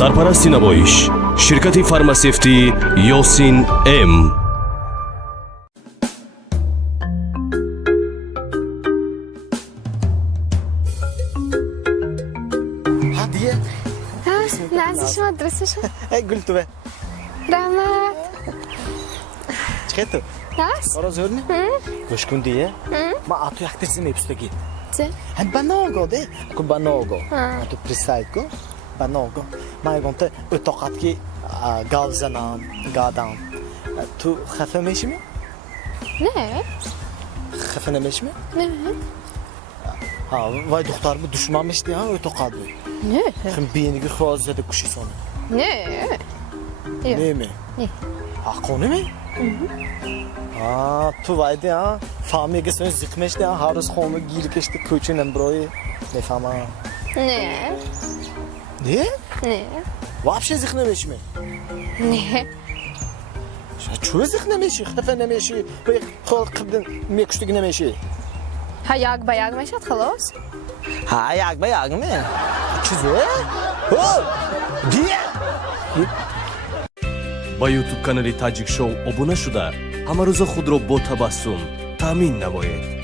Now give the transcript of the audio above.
سرپرستی نمایش شرکت فارماسیفتی یاسین ام. Hadiye. نازش مدرسه شو Gül tüve. رحمت Çıkıtı. ناس Orası örne? Koşkun diye. Ma atı yaktırsın hepsi git. چه؟ Hem banogo de. Aku banogo. Atı prisayko. Banogo. Ma gonte ötokat ki gavzanam, gadam. Tu xafemeş mi? نه Xafenemeş mi? نه Ha, vay doktor bu düşmanmış diye ha ötokat bu. نه Hem beyni güçlü zede kuşu sonu. نه Ne mi? Ne? Ha konu mu? Ha, tu vay de ha. Fami gesön zikmeş de ha. Harus konu giyip işte köçünen broyu. Ne fama. نه Ne? نه Vapşe ziknemiş mi? نه Çöre ziknemişi, xefenemişi. Böyle kol kırdın, mekuştu ginemişi. ها ياك بياك مشات خلاص Ha, yak be yak mı? Çize? Ho! Diye! با یوتیوب کانال تاجیک شو ابونه شده همه روز خود رو با تبسم تامین نمایید.